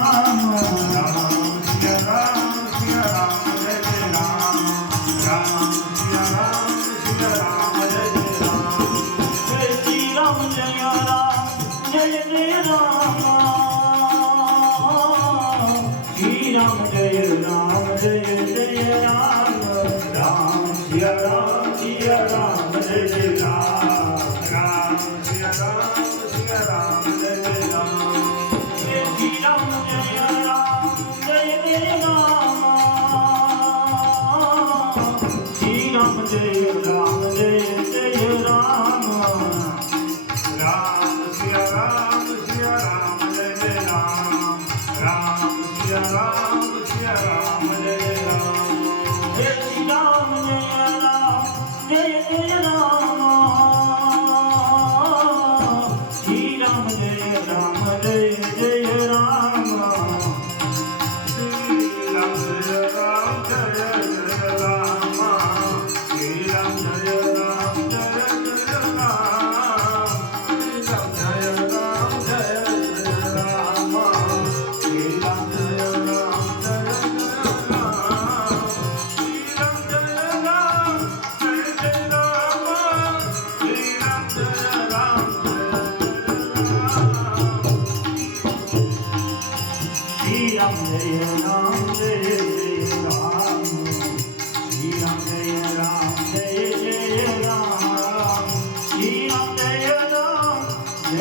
Ram Ram Siya Ram Jai Jai Ram Ram Siya Ram Jai Jai Ram Jai Shri Ram Jai Ram Jai Jai Ram Shri Ram Jai Ram Jai Jai Ram Ram Siya Ram Jai Jai Ram Ram Siya Ram Jai Jai Ram Jai Shri Ram Jai Ram Jai Jai Ram Shri Ram Jai Jai Ram Ram Siya Ram Jai Jai Ram Ram Siya Ram Jai Jai Ram Jai Shri Ram Jai Jai Ram Shri Ram Jai Jai Ram Shri Ram Jai Ram Jai Jai Ram Shri Ram Jai Ram Jai Jai Ram Shri Ram Jai Ram Jai Jai Ram Shri Ram Jai Ram Jai Jai Ram Shri Ram Jai Ram Jai Jai Ram Shri Ram Jai Ram Jai Jai Ram Shri Ram Jai Ram Jai Jai Ram Shri Ram Jai Ram